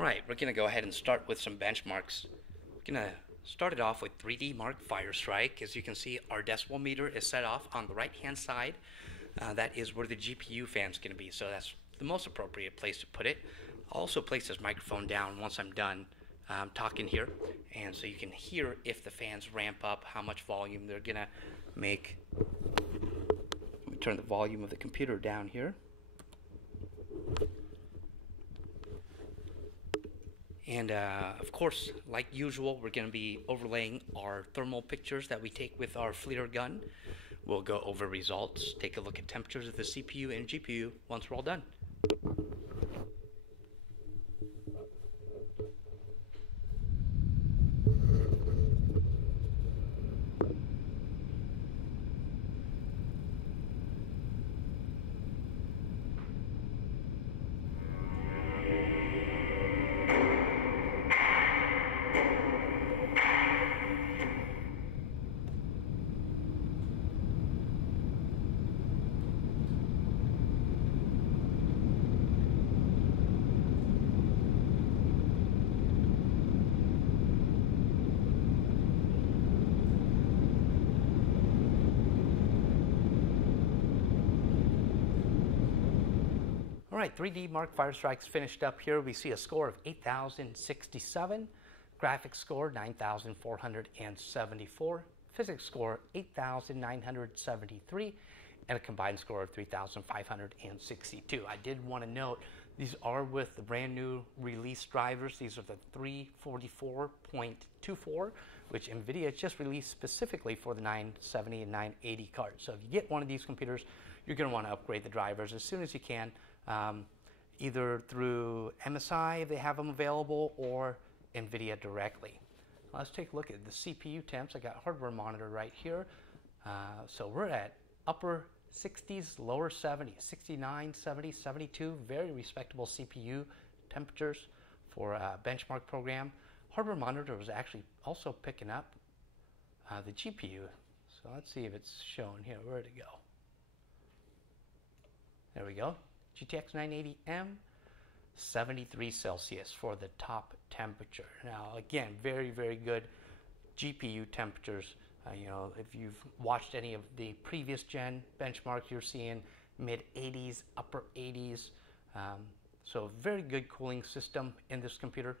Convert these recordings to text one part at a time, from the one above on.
Alright, we're going to go ahead and start with some benchmarks. We're going to start it off with 3D Mark Fire Strike. As you can see, our decibel meter is set off on the right hand side. That is where the GPU fan is going to be, so that's the most appropriate place to put it. I'll also place this microphone down once I'm done talking here, and so you can hear if the fans ramp up, how much volume they're going to make. Let me turn the volume of the computer down here. And of course, like usual, we're going to be overlaying our thermal pictures that we take with our FLIR gun. We'll go over results, take a look at temperatures of the CPU and GPU once we're all done. Alright, 3D Mark Fire Strike's finished up here. We see a score of 8,067, graphics score 9,474, physics score 8,973, and a combined score of 3,562. I did want to note these are with the brand new release drivers. These are the 344.24, which NVIDIA just released specifically for the 970 and 980 cards. So if you get one of these computers, you're going to want to upgrade the drivers as soon as you can. Either through MSI, they have them available, or NVIDIA directly. Let's take a look at the CPU temps. I got hardware monitor right here. So we're at upper 60s, lower 70s, 69, 70, 72. Very respectable CPU temperatures for a benchmark program. Hardware monitor was actually also picking up the GPU. So let's see if it's showing here. Where'd it go? There we go. GTX 980M, 73 Celsius for the top temperature. Now, again, very, very good GPU temperatures. You know, if you've watched any of the previous gen benchmarks, you're seeing mid 80s, upper 80s. So very good cooling system in this computer.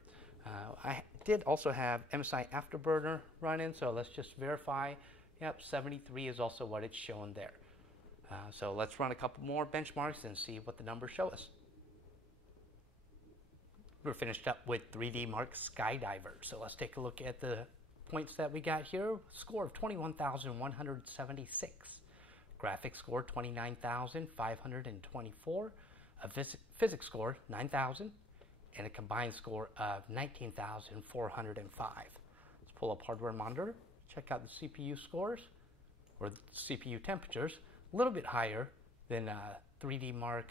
I did also have MSI Afterburner running, so let's just verify. Yep, 73 is also what it's showing there. So let's run a couple more benchmarks and see what the numbers show us. We're finished up with 3D Mark Skydiver. So let's take a look at the points that we got here. Score of 21,176. Graphics score 29,524. A physics score 9,000. And a combined score of 19,405. Let's pull up hardware monitor. Check out the CPU scores, or CPU temperatures. A little bit higher than 3D Mark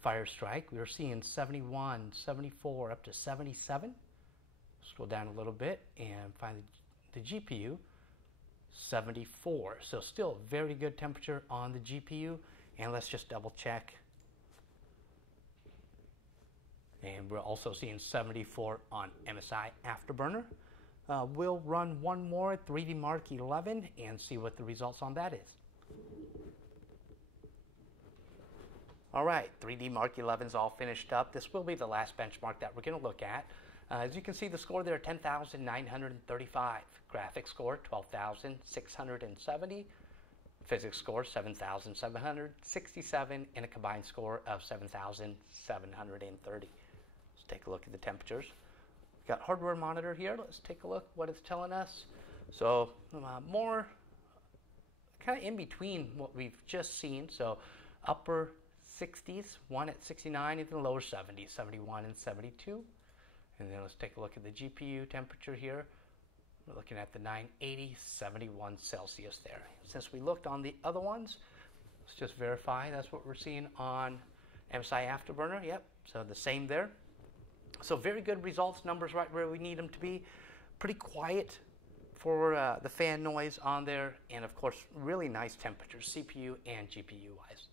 Fire Strike. We were seeing 71, 74, up to 77. Scroll down a little bit and find the GPU, 74. So still very good temperature on the GPU. And let's just double check. And we're also seeing 74 on MSI Afterburner. We'll run one more 3D Mark 11 and see what the results on that is. All right, 3D Mark 11 is all finished up. This will be the last benchmark that we're going to look at. As you can see, the score there, 10,935. Graphics score, 12,670. Physics score, 7,767. And a combined score of 7,730. Let's take a look at the temperatures. We've got hardware monitor here. Let's take a look what it's telling us. So more kind of in between what we've just seen. So upper 60s, one at 69, and then lower 70s, 71 and 72. And then let's take a look at the GPU temperature here. We're looking at the 980, 71 Celsius there. Since we looked on the other ones, let's just verify that's what we're seeing on MSI Afterburner. Yep, so the same there. So very good results, numbers right where we need them to be. Pretty quiet for the fan noise on there, and of course, really nice temperatures, CPU and GPU wise.